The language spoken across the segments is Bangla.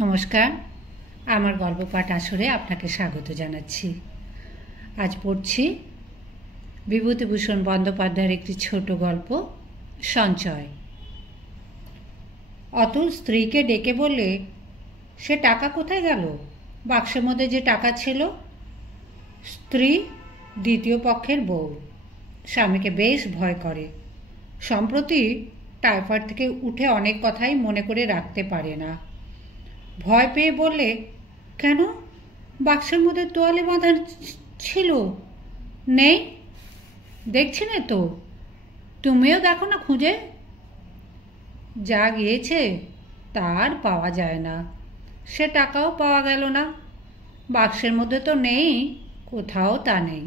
নমস্কার, আমার গল্প পাঠ আসরে আপনাকে স্বাগত জানাচ্ছি। আজ পড়ছি বিভূতিভূষণ বন্দ্যোপাধ্যায়ের একটি ছোট গল্প, সঞ্চয়। অতুল স্ত্রীকে ডেকে বললে, সে টাকা কোথায় গেল? বাক্সের মধ্যে যে টাকা ছিল। স্ত্রী দ্বিতীয় পক্ষের বউ, স্বামীকে বেশ ভয় করে। সম্প্রতি টাইফয়েড থেকে উঠে অনেক কথাই মনে করে রাখতে পারে না। ভয় পেয়ে বললে, কেন? বাক্সের মধ্যে তোয়ালে বাঁধা ছিল। নেই, দেখছি না তো। তুমিও দেখো না খুঁজে। যা গিয়েছে তার পাওয়া যায় না। সে টাকাও পাওয়া গেল না। বাক্সের মধ্যে তো নেই, কোথাও তা নেই।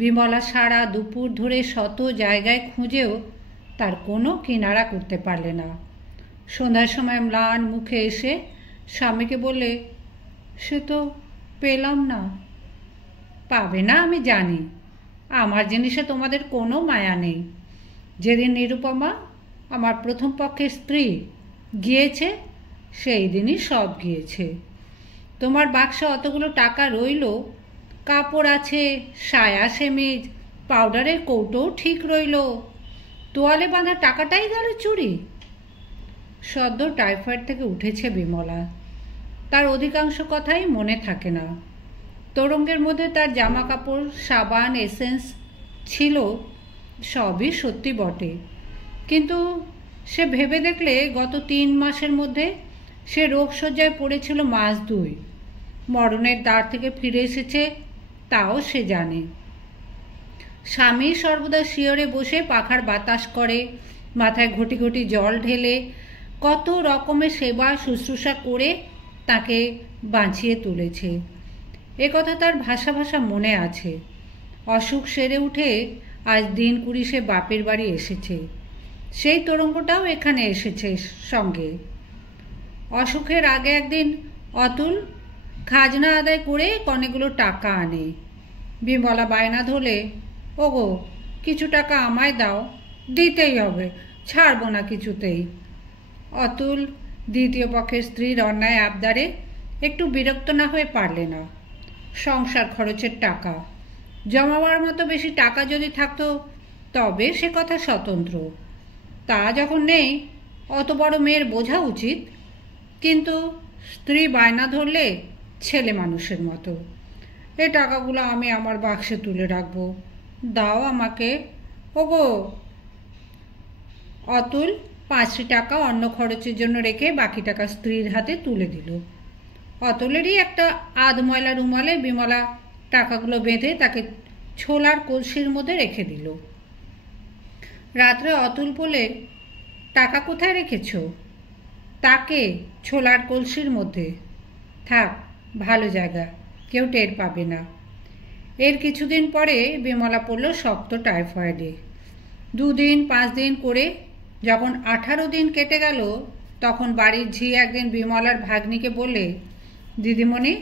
বিমলা সারা দুপুর ধরে শত জায়গায় খুঁজেও তার কোনো কিনারা করতে পারলে না। সন্ধ্যার সময় ম্লান মুখে এসে স্বামীকে বললে, সে তো পেলাম না। পাবে না আমি জানি, আমার জিনিসে তোমাদের কোনো মায়া নেই। যেদিন নিরুপমা, আমার প্রথম পক্ষের স্ত্রী, গিয়েছে সেই দিনই সব গিয়েছে। তোমার বাক্সে অতগুলো টাকা রইল, কাপড় আছে, সায়া সেমিজ, পাউডারের কৌটোও ঠিক রইল, তোয়ালে বাঁধা টাকাটাই গেল চুরি। সদ্য টাইফয়েড থেকে উঠেছে বিমলা, তার অধিকাংশ কথাই মনে থাকে না। তোরঙ্গের মধ্যে তার জামা কাপড়, সাবান, এসেন্স ছিল, সবই সত্যি বটে। কিন্তু সে ভেবে দেখলে গত 3 মাসের মধ্যে সে রোগশয্যায় পড়েছিল মাস 2। মরণের দ্বার থেকে ফিরে এসেছে তাও সে জানে। স্বামী সর্বদা শিয়রে বসে পাখার বাতাস করে, মাথায় ঘটি ঘটি জল ঢেলে কত রকমের সেবা শুশ্রূষা করে তাকে বাঁচিয়ে তুলেছে। এ কথা তার ভাষা ভাষা মনে আছে। অসুখ সেরে উঠে আজ দিন 20 সে বাপের বাড়ি এসেছে। সেই তোরঙ্গটাও এখানে এসেছে সঙ্গে। অসুখের আগে একদিন অতুল খাজনা আদায় করে অনেকগুলো টাকা আনে। বিমলা বায়না ধরলে, ওগো কিছু টাকা আমায় দাও, দিতেই হবে, ছাড়বো না কিছুতেই। অতুল দ্বিতীয় পক্ষের স্ত্রীর অন্যায় আবদারে একটু বিরক্ত না হয়ে পারলে না। সংসার খরচের টাকা জমাবার মতো বেশি টাকা যদি থাকতো তবে সে কথা স্বতন্ত্র। তা যখন নেই, অত বড় মেয়ের বোঝা উচিত। কিন্তু স্ত্রী বায়না ধরলে ছেলে মানুষের মতো, এ টাকাগুলো আমি আমার বাক্সে তুলে রাখবো, দাও আমাকে। ওগো। অতুল 5টি টাকা অন্য খরচের জন্য রেখে বাকি টাকা স্ত্রীর হাতে তুলে দিল। অতুলেরই একটা আধময়লা রুমালে বিমলা টাকাগুলো বেঁধে তাকে ছোলার কলসির মধ্যে রেখে দিল। রাত্রে অতুল বলে, টাকা কোথায় রেখেছ? তাকে ছোলার কলসির মধ্যে। থাক, ভালো জায়গা, কেউ টের পাবে না। এর কিছুদিন পরে বিমলা পড়ল শক্ত টাইফয়েডে। 2 দিন 5 দিন করে যখন 18 দিন কেটে গেল, তখন বাড়ির ঝি একদিন বিমলার ভাগ্নিকে বলে, দিদিমণি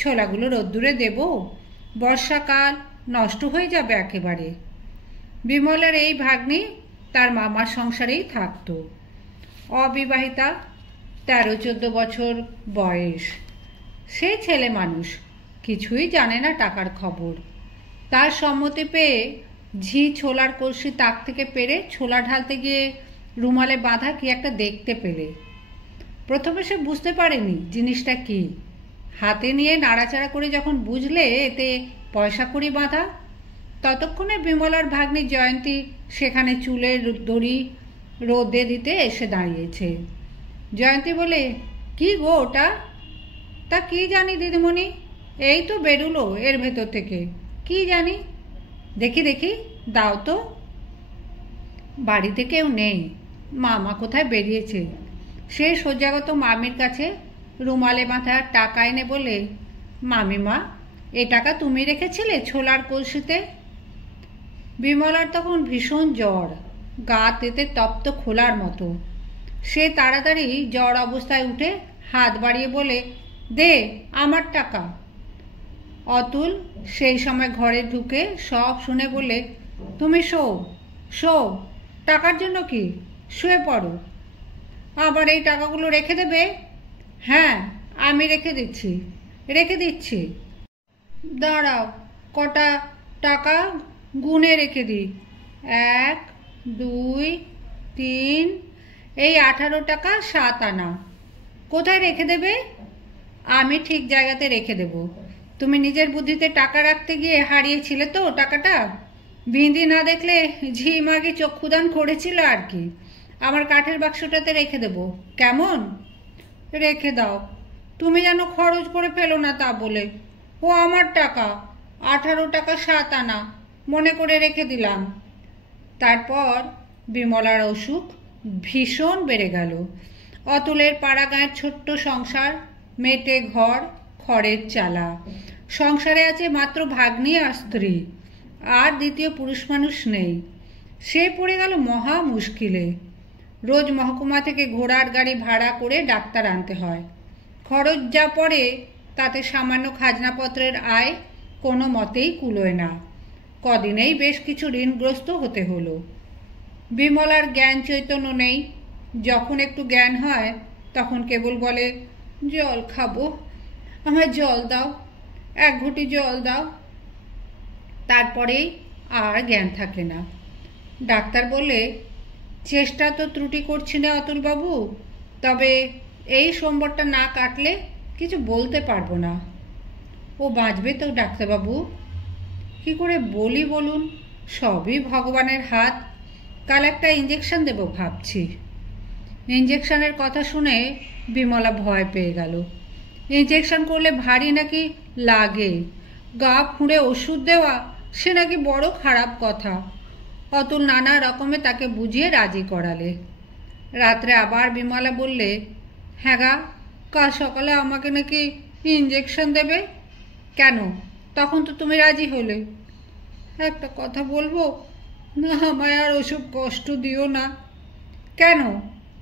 ছোলাগুলো রোদ্দুরে দেব, বর্ষাকাল নষ্ট হয়ে যাবে একেবারে। বিমলার এই ভাগ্নি তার মামার সংসারেই থাকত। অবিবাহিতা, 13-14 বছর বয়স। সে ছেলে মানুষ, কিছুই জানে না টাকার খবর। তার সম্মতি পেয়ে ঝি ছোলার কলসি তাক থেকে পেরে ছোলা ঢালতে গিয়ে রুমালে বাঁধা কি একটা দেখতে পেলে। প্রথমে সে বুঝতে পারেনি জিনিসটা কি। হাতে নিয়ে নাড়াচাড়া করে যখন বুঝলে এতে পয়সা কড়ি বাঁধা, ততক্ষণে বিমলার ভাগ্নি জয়ন্তী সেখানে চুলের দড়ি রোদে দিতে এসে দাঁড়িয়েছে। জয়ন্তী বলে, কি গো ওটা? তা কি জানি দিদিমণি, এই তো বেরুলো এর ভেতর থেকে, কি জানি। দেখি দেখি, দাও তো। বাড়িতে কেউ নেই, মামা কোথায় বেরিয়েছে। সে শয্যাগত মামির কাছে রুমালে বাঁধা টাকা এনে বলে, মামিমা, এ টাকা তুমি রেখেছিলে ছোলার কলসিতে? বিমলার তখন ভীষণ জ্বর, গা তেতে তপ্ত খোলার মতো। সে তাড়াতাড়ি জ্বর অবস্থায় উঠে হাত বাড়িয়ে বলে, দে আমার টাকা। অতুল সেই সময় ঘরে ঢুকে সব শুনে বলে, তুমি শো শো, টাকার জন্য কি, শুয়ে পড়ো। আবার এই টাকাগুলো রেখে দেবে? হ্যাঁ, আমি রেখে দিচ্ছি। দাঁড়াও, কটা টাকা গুনে রেখে দিই। 1, 2, 3, এই 18 টাকা 7 আনা। কোথায় রেখে দেবে? আমি ঠিক জায়গাতে রেখে দেব। তুমি নিজের বুদ্ধিতে টাকা রাখতে গিয়ে হারিয়েছিলে তো টাকাটা। বিন্দি না দেখলে ঝিম আগে চক্ষুদান করেছিল আর কি। আমার কাঠের বাক্সটাতে রেখে দেব, কেমন? রেখে দাও। তুমি যেন খরচ করে ফেলো না তা বলে। ও আমার টাকা, 18 টাকা 7 আনা, মনে করে রেখে দিলাম। তারপর বিমলার অসুখ ভীষণ বেড়ে গেল। অতুলের পাড়াগাঁয়ের ছোট্ট সংসার, মেটে ঘর, খড়ের চালা। সংসারে আছে মাত্র ভাগ্নি আর স্ত্রী, আর দ্বিতীয় পুরুষ মানুষ নেই। সে পড়ে গেল মহা মুশকিলে। রোজ মহকুমা থেকে ঘোড়ার গাড়ি ভাড়া করে ডাক্তার আনতে হয়। খরচ যা পড়ে তাতে সামান্য খাজনাপত্রের আয় কোনো মতেই কুলোয় না। কদিনেই বেশ কিছু ঋণগ্রস্ত হতে হলো। বিমলার জ্ঞান চৈতন্য নেই। যখন একটু জ্ঞান হয় তখন কেবল বলে, জল খাবো, আমায় জল দাও, 1 ঘটি জল দাও। তারপরেই আর জ্ঞান থাকে না। ডাক্তার বললে, চেষ্টা তো ত্রুটি করছি না অতুলবাবু, তবে এই সোমবারটা না কাটলে কিছু বলতে পারবো না। ও বাঁচবে তো ডাক্তারবাবু? কি করে বলি বলুন, সবই ভগবানের হাত। কাল একটা ইঞ্জেকশন দেব ভাবছি। ইঞ্জেকশনের কথা শুনে বিমলা ভয় পেয়ে গেল। ইঞ্জেকশন করলে ভারী নাকি লাগে, গা ফুঁড়ে ওষুধ দেওয়া সে নাকি বড় খারাপ কথা। অতুল নানা রকমে তাকে বুঝিয়ে রাজি করালে। রাত্রে আবার বিমলা বললে, হ্যাঁ গা, কাল সকালে আমাকে নাকি ইঞ্জেকশন দেবে। কেন, তখন তো তুমি রাজি হলে। একটা কথা বলবো না, আমায় আর ওসব কষ্ট দিও না। কেন,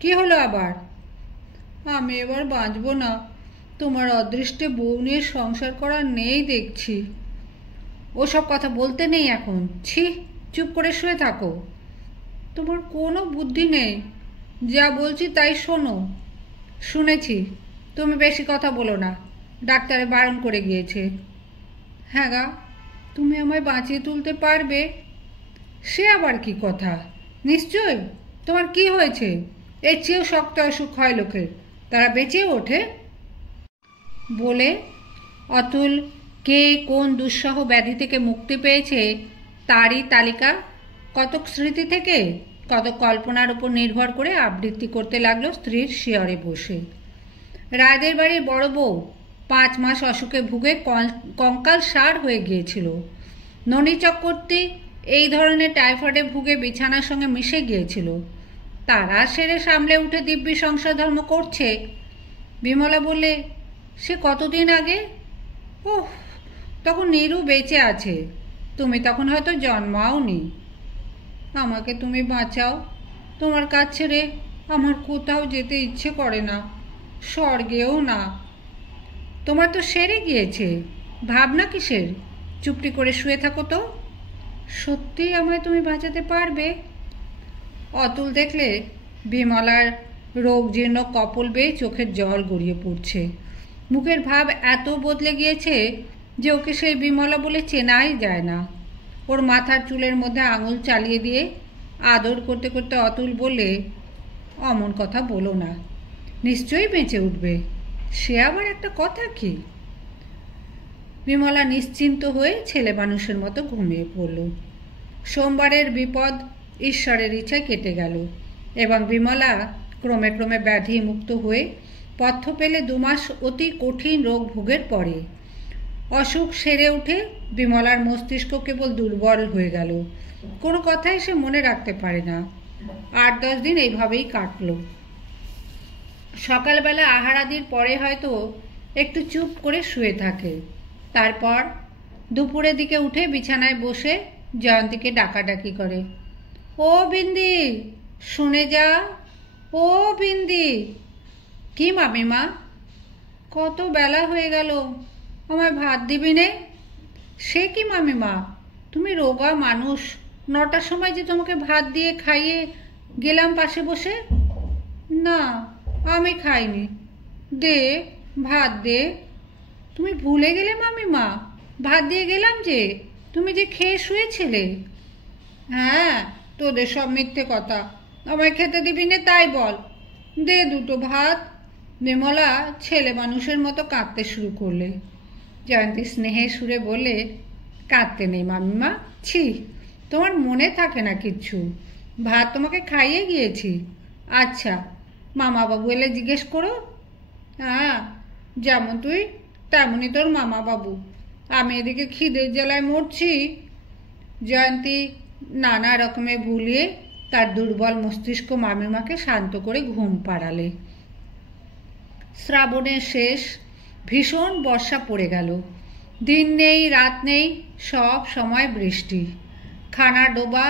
কি হলো আবার? আমি এবার বাঁচবো না। তোমার অদৃষ্টে বউ নিয়ে সংসার করার নেই দেখছি। ওসব কথা বলতে নেই এখন, ছি, চুপ করে শুয়ে থাকো। তোমার কোনো বুদ্ধি নেই, যা বলছি তাই শোনো। শুনেছি, তুমি বেশি কথা বলো না, ডাক্তারে বারণ করে গিয়েছে। হ্যাঁ গা, তুমি আমায় বাঁচিয়ে তুলতে পারবে? সে আবার কি কথা, নিশ্চয়। তোমার কি হয়েছে? এর চেয়েও শক্ত অসুখ হয় লোকের, তারা বেঁচেও ওঠে। বলে অতুল কে কোন দুঃসহ ব্যাধি থেকে মুক্তি পেয়েছে তারই তালিকা কতক স্মৃতি থেকে কতক কল্পনার উপর নির্ভর করে আবৃত্তি করতে লাগলো স্ত্রীর শিয়রে বসে। রায়দের বাড়ির বড় বউ 5 মাস অসুখে ভুগে কঙ্কাল সার হয়ে গিয়েছিল। ননী চক্রবর্তী এই ধরনের টাইফয়েডে ভুগে বিছানার সঙ্গে মিশে গিয়েছিল। তারা সেরে সামলে উঠে দিব্যি সংসার ধর্ম করছে। বিমলা বললে, সে কতদিন আগে? ওহ, তখন নীরু বেঁচে আছে, তুমি তখন হয়তো জন্মাওনি। আমাকে তুমি বাঁচাও, তোমার কাছ ছেড়ে আমার কোথাও যেতে ইচ্ছে করে না, স্বর্গেও না। তোমার তো সেরে গিয়েছে, ভাবনা কিসের? চুপটি করে শুয়ে থাকো তো। সত্যিই আমায় তুমি বাঁচাতে পারবে? অতুল দেখলে বিমলার রোগজীর্ণ কপল বেয়ে চোখের জল গড়িয়ে পড়ছে। মুখের ভাব এত বদলে গিয়েছে যে ওকে সেই বিমলা বলে চেনাই যায় না। ওর মাথার চুলের মধ্যে আঙুল চালিয়ে দিয়ে আদর করতে করতে অতুল বলে, অমন কথা বলো না, নিশ্চয়ই বেঁচে উঠবে, সে আবার একটা কথা কি? বিমলা নিশ্চিন্ত হয়ে ছেলে মানুষের মতো ঘুমিয়ে পড়ল। সোমবারের বিপদ ঈশ্বরের ইচ্ছায় কেটে গেল এবং বিমলা ক্রমে ক্রমে ব্যাধি মুক্ত হয়ে পথ্য পেলে 2 মাস অতি কঠিন রোগ ভোগের পরে। অসুখ সেরে উঠে বিমলার মস্তিষ্ক কেবল দুর্বল হয়ে গেল, কোনো কথাই সে মনে রাখতে পারে না। 8-10 দিন এইভাবেই কাটল। সকালবেলা আহারাদির পরে হয়তো একটু চুপ করে শুয়ে থাকে। তারপর দুপুরের দিকে উঠে বিছানায় বসে জয়ন্তীকে ডাকাডাকি করে, ও বিন্দি, শুনে যা, ও বিন্দি। কি মামিমা, কত বেলা হয়ে গেল, আমায় ভাত দিবি নে? সে কি মামিমা, তুমি রোগা মানুষ, 9টার সময় যে তোমাকে ভাত দিয়ে খাইয়ে গেলাম পাশে বসে। না, আমি খাইনি। দে, ভাত দে। তুমি ভুলে গেলে মামিমা, ভাত দিয়ে গেলাম যে, তুমি যে খেয়ে শুয়েছিলে। হ্যাঁ, তোদের সব মিথ্যে কথা। আমায় খেতে দিবি না তাই বল। দে দুটো ভাত। বিমলা ছেলে মানুষের মতো কাঁদতে শুরু করলে। জয়ন্তী স্নেহের সুরে বলে, কাঁদতে নেই মামিমা, ছি, তোমার মনে থাকে না কিচ্ছু। ভাত তোমাকে খাইয়ে গিয়েছি। আচ্ছা, মামা বাবু এলে জিজ্ঞেস করো। হ্যাঁ, যেমন তুই তেমনই তোর মামা বাবু। আমি এদিকে খিদের জ্বালায় মরছি। জয়ন্তী নানা রকমে ভুলিয়ে তার দুর্বল মস্তিষ্ক মামিমাকে শান্ত করে ঘুম পাড়ালে। শ্রাবণের শেষ, ভীষণ বর্ষা পড়ে গেল। দিন নেই, রাত নেই, সব সময় বৃষ্টি। খানা ডোবা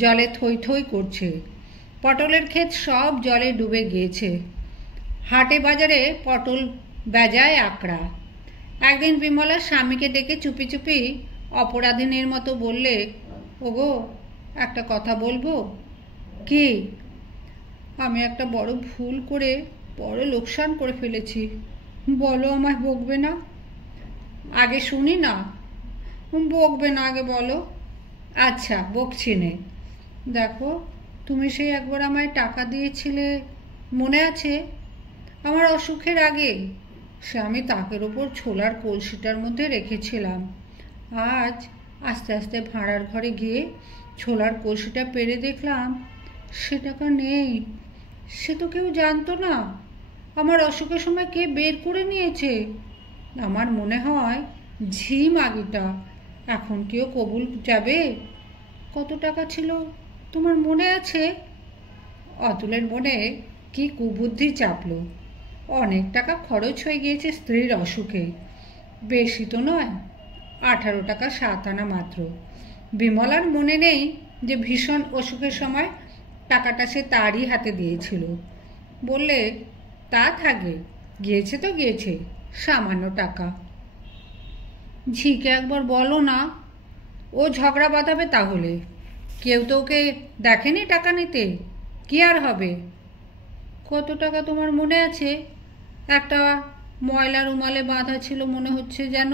জলে থই থই করছে। পটলের ক্ষেত সব জলে ডুবে গিয়েছে। হাটে বাজারে পটল বেজায় আকড়া। একদিন বিমলা স্বামীকে ডেকে চুপি চুপি অপরাধিনীর মতো বললে, ওগো, একটা কথা বলবো? কি? আমি একটা বড় ভুল করে বড় লোকসান করে ফেলেছি। বলো, আমায় বকবে না? আগে শুনি না। বকবে না, আগে বলো। আচ্ছা, বকছি নে। দেখো, তুমি সেই একবার আমায় টাকা দিয়েছিলে, মনে আছে? আমার অসুখের আগে। সে আমি তাকের ওপর ছোলার কলসিটার মধ্যে রেখেছিলাম। আজ আস্তে আস্তে ভাড়ার ঘরে গিয়ে ছোলার কলসিটা পেরে দেখলাম সে টাকা নেই। সে তো কেউ জানতো না। আমার অসুখের সময় কে বের করে নিয়েছে। আমার মনে হয় ঝি মাগিটা। এখন কেউ কবুল যাবে? কত টাকা ছিল তোমার মনে আছে? অতুলের মনে কি কুবুদ্ধি চাপল। অনেক টাকা খরচ হয়ে গিয়েছে স্ত্রীর অসুখে। বেশি তো নয়, 18 টাকা 7 আনা মাত্র। বিমলার মনে নেই যে ভীষণ অসুখের সময় টাকাটা সে তারই হাতে দিয়েছিল। বললে, তা থাকে, গিয়েছে তো গিয়েছে, সামান্য টাকা। ঝিকে একবার বলো না, ও ঝগড়া বাঁধাবে তাহলে। কেউ তো ওকে দেখেনি টাকা নিতে, কি আর হবে? কত টাকা তোমার মনে আছে? একটা ময়লা রুমালে বাঁধা ছিল মনে হচ্ছে যেন।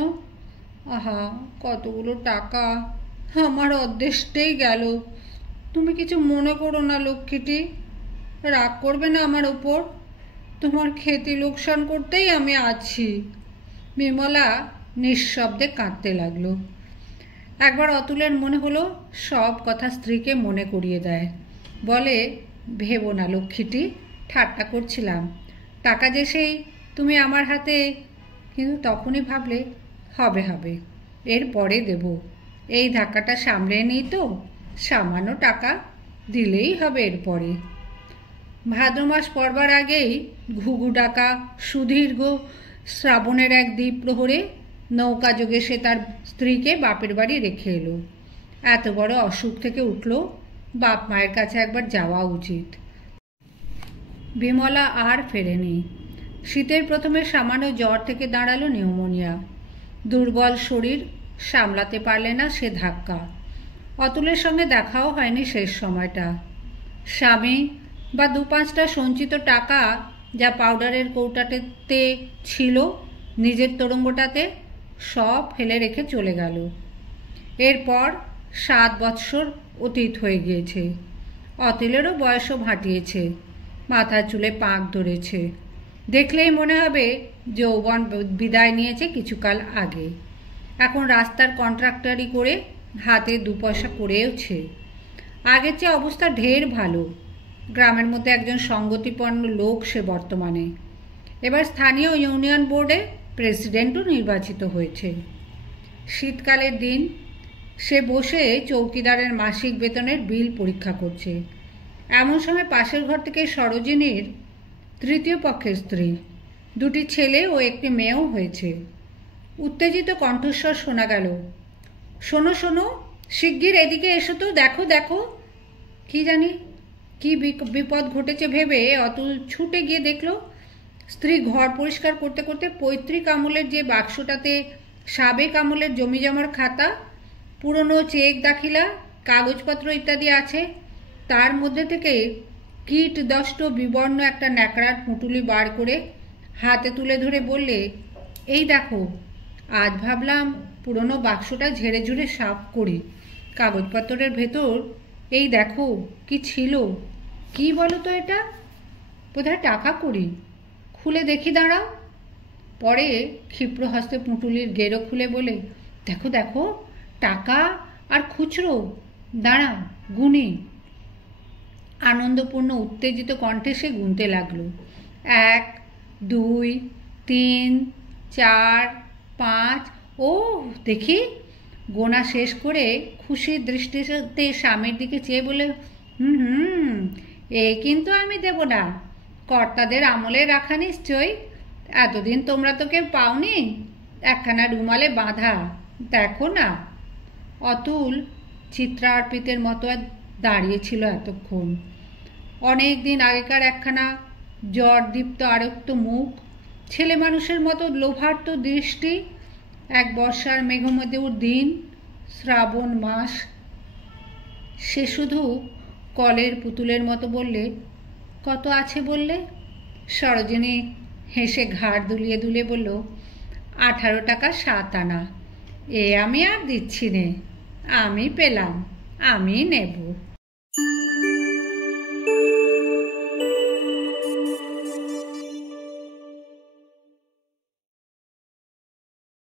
আহা, কতগুলো টাকা, আমার অর্ধেকটাই গেল। তুমি কিছু মনে করো না লক্ষ্মীটি, রাগ করবে না আমার ওপর। তোমার খেতে লোকসান করতেই আমি আছি। বিমলা নিঃশব্দে কাঁদতে লাগলো। একবার অতুলের মনে হলো সব কথা স্ত্রীকে মনে করিয়ে দেয়। বলে, ভেবো না লক্ষ্মীটি, ঠাট্টা করছিলাম। টাকা যে সেই তুমি আমার হাতে। কিন্তু তখনই ভাবলে, হবে হবে, এর পরে দেব। এই ধাক্কাটা সামলে নেই তো, সামান্য টাকা দিলেই হবে এরপরে। ভাদ্র মাস পড়বার আগেই ঘুঘু ডাকা সুদীর্ঘ শ্রাবণের এক দ্বীপ প্রহরে নৌকা যোগে সে তার স্ত্রীকে বাপের বাড়ি রেখে এলো। এত বড় অসুখ থেকে উঠল, বাপ মায়ের কাছে একবার যাওয়া উচিত। বিমলা আর ফেরেনি। শীতের প্রথমে সামান্য জ্বর থেকে দাঁড়ালো নিউমোনিয়া। দুর্বল শরীর সামলাতে পারলে না সে ধাক্কা। অতুলের সঙ্গে দেখাও হয়নি শেষ সময়টা। স্বামী বা 2-5টা সঞ্চিত টাকা যা পাউডারের কৌটাতে ছিল নিজের তরঙ্গটাতে, সব ফেলে রেখে চলে গেল। এরপর 7 বৎসর অতীত হয়ে গিয়েছে। অতুলেরও বয়সও ভাটিয়েছে, মাথার চুলে পাক ধরেছে। দেখলেই মনে হবে যৌবন বিদায় নিয়েছে কিছুকাল আগে। এখন রাস্তার কন্ট্রাক্টরি করে হাতে 2 পয়সা করেওছে। আগের চেয়ে অবস্থা ঢের ভালো। গ্রামের মধ্যে একজন সঙ্গতিপন্ন লোক সে বর্তমানে। এবার স্থানীয় ইউনিয়ন বোর্ডে প্রেসিডেন্টও নির্বাচিত হয়েছে। শীতকালের দিন সে বসে চৌকিদারের মাসিক বেতনের বিল পরীক্ষা করছে। এমন সময় পাশের ঘর থেকে সরোজিনীর তৃতীয় পক্ষের স্ত্রী, 2টি ছেলে ও একটি মেয়েও হয়েছে। উত্তেজিত কণ্ঠস্বর শোনা গেল, শোনো শোনো, শিগগির এদিকে এসো তো, দেখো দেখো। কি জানি কি বিপদ ঘটেছে ভেবে অতুল ছুটে গিয়ে দেখল স্ত্রী ঘর পরিষ্কার করতে করতে পৈতৃক আমলের যে বাক্সটাতে সাবেক আমলের জমি জমার খাতা, পুরনো চেক দাখিলা, কাগজপত্র ইত্যাদি আছে, তার মধ্যে থেকে কীট দষ্ট বিবর্ণ একটা ন্যাকড়ার পুঁটুলি বার করে হাতে তুলে ধরে বললে, এই দেখো, আজ ভাবলাম পুরনো বাক্সটা ঝেড়ে ঝুড়ে সাফ করি। কাগজপত্রের ভেতর এই দেখো কি ছিল। কি বলো তো এটা? বোধহয় টাকা কড়ি। খুলে দেখি, দাঁড়াও। পরে ক্ষিপ্র হস্তে পুঁটুলির গেরো খুলে বলে, দেখো দেখো, টাকা আর খুচরো। দাঁড়াও, গুনি। আনন্দপূর্ণ উত্তেজিত কণ্ঠে সে গুনতে লাগলো। 1, 2, 3, 4, 5। ও দেখি। গোনা শেষ করে খুশির দৃষ্টিতে স্বামীর দিকে চেয়ে বলে, হুম, এ কিন্তু আমি দেব না। কর্তাদের আমলে রাখা নিশ্চয়। এতদিন তোমরা তো কেউ পাওনি। একখানা রুমালে বাঁধা, দেখো না। অতুল চিত্রার্পিতের মতো দাঁড়িয়েছিল এতক্ষণ। অনেক দিন আগেকার একখানা জ্বরদীপ্ত আরক্ত মুখ, ছেলে মানুষের মতো লোভার্ত দৃষ্টি। এক বর্ষার মেঘমদেউর দিন, শ্রাবণ মাস। সে শুধু কলের পুতুলের মতো বললে, কত আছে বললে? সরোজিনী হেসে ঘাড় দুলিয়ে দুলিয়ে বলল, 18 টাকা 7 আনা। এ আমি আর দিচ্ছি নে, আমি পেলাম, আমি নেব।